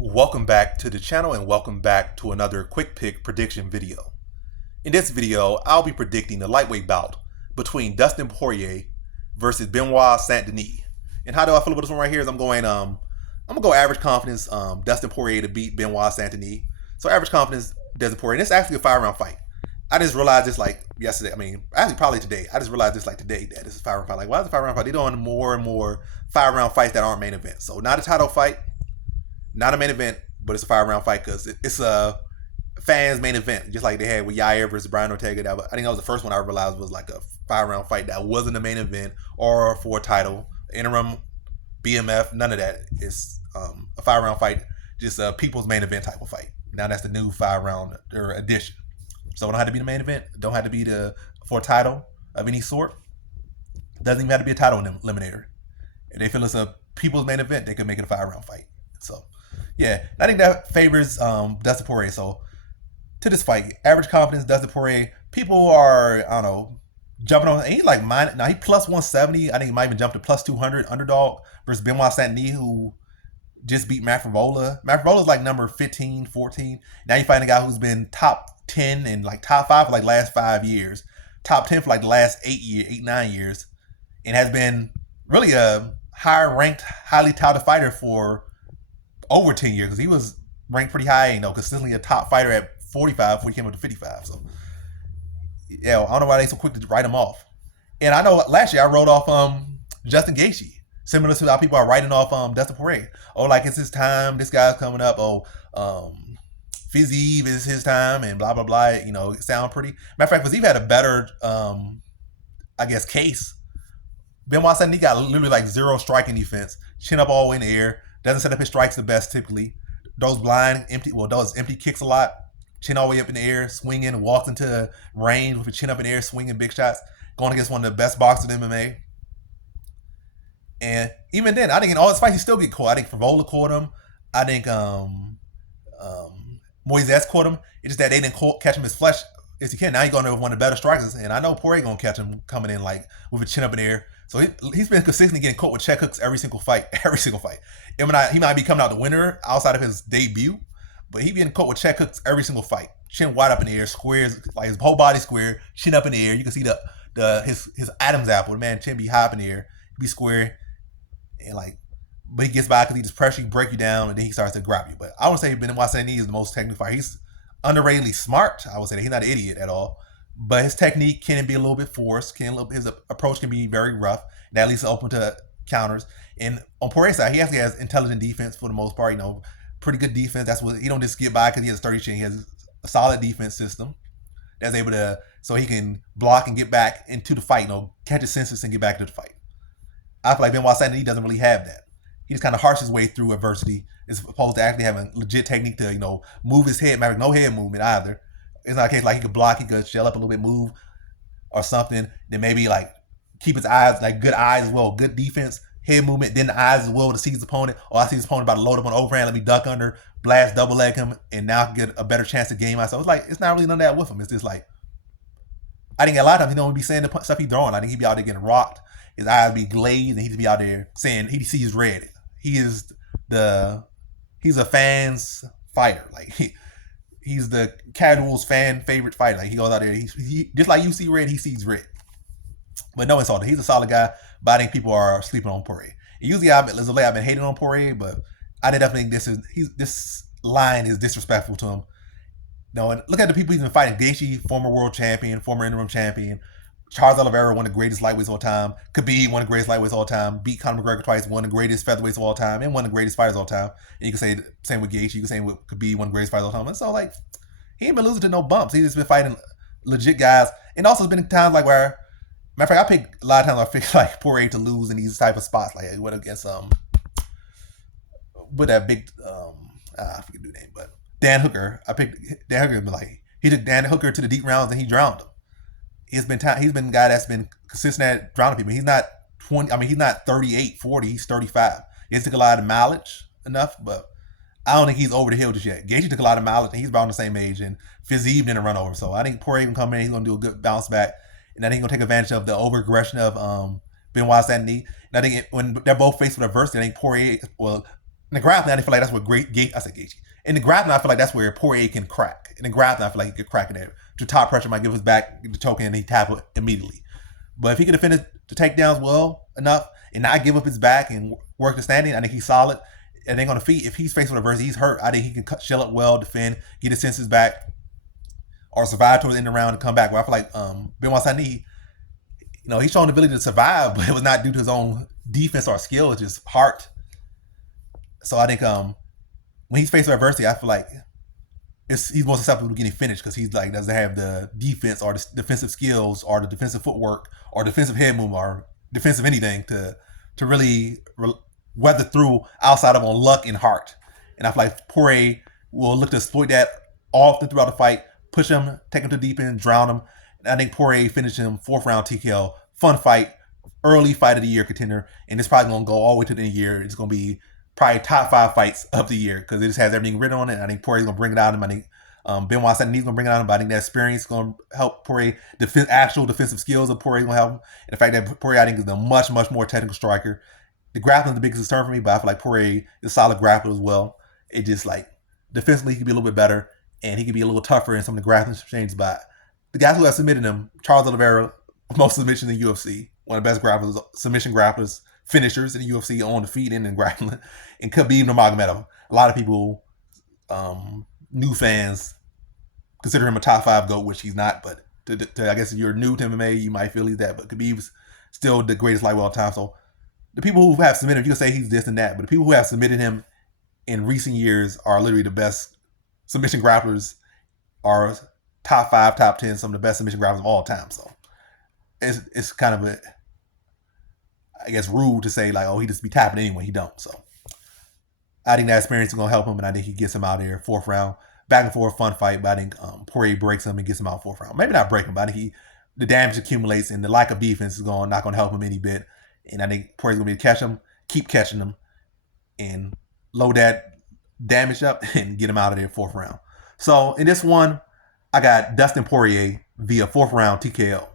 Welcome back to the channel and welcome back to another quick pick prediction video. In this video, I'll be predicting the lightweight bout between Dustin Poirier versus Benoit Saint-Denis. And how do I feel about this one right here? I'm gonna go average confidence Dustin Poirier to beat Benoit Saint-Denis. So average confidence Dustin Poirier. And it's actually a 5-round fight. I just realized this like yesterday. Actually probably today. I just realized this like today that this is a 5-round fight. Like, why is it a 5-round fight? They're doing more and more 5-round fights that aren't main events. So not a title fight. Not a main event, but it's a 5-round fight because it's a fans main event, just like they had with Yair versus Brian Ortega. I think that was the first one I realized was like a 5-round fight that wasn't a main event or for a title, interim, BMF, none of that. It's a 5-round fight, just a people's main event type of fight. Now that's the new 5-round edition. So it don't have to be the main event. It don't have to be for a title of any sort. It doesn't even have to be a title eliminator. If they feel it's a people's main event, they could make it a 5-round fight. So yeah, I think that favors Dustin Poirier. So to this fight, average confidence, Dustin Poirier. People are, I don't know, jumping on. He's like mine now. He plus 170. I think he might even jump to plus 200 underdog versus Benoit Saint-Denis, who just beat Matt Frevola. Matt Frevola's like number 15, 14. Now you find a guy who's been top 10 and like top 5 for like the last 5 years, top 10 for like the last 9 years, and has been really a higher ranked, highly touted fighter for over 10 years, because he was ranked pretty high, consistently a top fighter at 45 before he came up to 55. So, yeah, I don't know why they so quick to write him off. And I know last year I wrote off Justin Gaethje, similar to how people are writing off Dustin Poirier. Oh, like it's his time. This guy's coming up. Oh, Fiziev is his time, and blah blah blah. It sound pretty. Matter of fact, Fiziev had a better, case. Benoit Saint-Denis got literally like zero striking defense, chin up all the way in the air. Doesn't set up his strikes the best typically. Those empty kicks a lot. Chin all the way up in the air, swinging, walks into range with a chin up in the air, swinging big shots. Going against one of the best boxers in MMA. And even then, I think in all his fights, he still get caught. I think Frevola caught him. I think Moises caught him. It's just that they didn't catch him as flesh as he can. Now he's going to one of the better strikers. And I know Poirier going to catch him coming in like with a chin up in the air. So he's been consistently getting caught with check hooks every single fight. He might be coming out the winner outside of his debut, but he been caught with check hooks every single fight. Chin wide up in the air, squares, like his whole body square, chin up in the air. You can see his Adam's apple. The man chin be high up in the air, he be square, and but he gets by because he just pressure you, break you down, and then he starts to grab you. But I would say Benoit Saint-Denis is the most technical fighter. He's underratedly smart. I would say that he's not an idiot at all. But his technique can be a little bit forced. His approach can be very rough. That leaves it open to counters. And on Poirier's side, he actually has intelligent defense for the most part. Pretty good defense. That's what he don't just get by because he has a sturdy chin. He has a solid defense system that's able to, so he can block and get back into the fight. Catch his senses and get back to the fight. I feel like Benoit Saint-Denis doesn't really have that. He just kind of harshes his way through adversity as opposed to actually having legit technique to move his head. No head movement either. It's not a case like he could block, he could shell up a little bit, move or something. Then maybe keep his eyes, good eyes as well, good defense, head movement, then the eyes as well to see his opponent. I see his opponent about to load up on overhand, let me duck under, blast, double leg him, and now I can get a better chance to game myself. It's not really none of that with him. It's just I think a lot of times he don't be saying the stuff he's throwing. I think he'd be out there getting rocked. His eyes be glazed, and he'd be out there saying he sees red. He's a fan's fighter. He's the casual's fan favorite fighter. He goes out there, he just like you see red, he sees red. But no insult. He's a solid guy, but I think people are sleeping on Poirier. Usually I've been hating on Poirier, but I definitely think this line is disrespectful to him. And look at the people he's been fighting. Gaethje, former world champion, former interim champion. Charles Oliveira, one of the greatest lightweights of all time. Khabib, one of the greatest lightweights of all time. Beat Conor McGregor twice, one of the greatest featherweights of all time, and one of the greatest fighters of all time. And you can say the same with Gaethje. You can say with Khabib, one of the greatest fighters of all time. And so he ain't been losing to no bumps. He's just been fighting legit guys. And also there's been times where, matter of fact, I pick a lot of times I pick Poirier to lose in these type of spots. He went against with that big I forget the name, but Dan Hooker. I picked Dan Hooker. He took Dan Hooker to the deep rounds and he drowned him. He's been a guy that's been consistent at drowning people. He's not 20. He's not 38, 40. He's 35. He took a lot of mileage enough, but I don't think he's over the hill just yet. Gaethje took a lot of mileage, and he's about the same age, and Fiziev didn't run over. So I think Poirier can come in. He's gonna do a good bounce back, and I think he's gonna take advantage of the over aggression of Benoit Saint-Denis. And I think when they're both faced with adversity, I think Poirier will In the grappling, I feel like that's where I said Gaethje. In the grappling, I feel like that's where Poirier can crack. In the grappling, I feel like he could crack in there. To top pressure might give his back the choke and he tap it immediately. But if he could have finished the takedowns well enough and not give up his back and work the standing, I think he's solid. And then on the feet, if he's facing adversity, he's hurt. I think he can shell up well, defend, get his senses back, or survive towards the end of the round and come back. Where I feel like Benoit, he's shown the ability to survive, but it was not due to his own defense or skill. It's just heart. So I think when he's faced with adversity, I feel like he's more susceptible to getting finished because he's like doesn't have the defense or the defensive skills or the defensive footwork or defensive head movement or defensive anything to really weather through outside of on luck and heart. And I feel like Poirier will look to exploit that often throughout the fight, push him, take him to deep end, drown him. And I think Poirier finished him 4th round TKO. Fun fight, early fight of the year contender, and it's probably gonna go all the way to the end of the year. It's gonna be probably top 5 fights of the year because it just has everything written on it. And I think Poirier's gonna bring it out of him. I think Benoit said he's gonna bring it out of him, but I think that experience is gonna help Poirier. Actual defensive skills of Poirier is gonna help him. And the fact that Poirier, I think, is a much more technical striker. The grappling is the biggest concern for me, but I feel like Poirier is a solid grappler as well. It just like defensively he could be a little bit better and he could be a little tougher in some of the grappling exchanges. But the guys who have submitted him, Charles Oliveira, most submissions in the UFC, one of the best grapplers, submission grapplers, finishers in the UFC on the feet and in grappling, and Khabib Nurmagomedov. A lot of people, new fans, consider him a top 5 GOAT, which he's not. But I guess if you're new to MMA, you might feel he's that. But Khabib's still the greatest lightweight of all time. So the people who have submitted him, you can say he's this and that, but the people who have submitted him in recent years are literally the best submission grapplers, are top 5, top 10, some of the best submission grapplers of all time. So it's kind of I guess rude to say like, oh, he just be tapping anyway. He don't. So I think that experience is gonna help him, and I think he gets him out there 4th round, back and forth, fun fight. But I think Poirier breaks him and gets him out 4th round. Maybe not break him, but I think the damage accumulates, and the lack of defense is not gonna help him any bit. And I think Poirier's gonna be able to catch him, keep catching him, and load that damage up and get him out of there 4th round. So in this one, I got Dustin Poirier via 4th round TKO.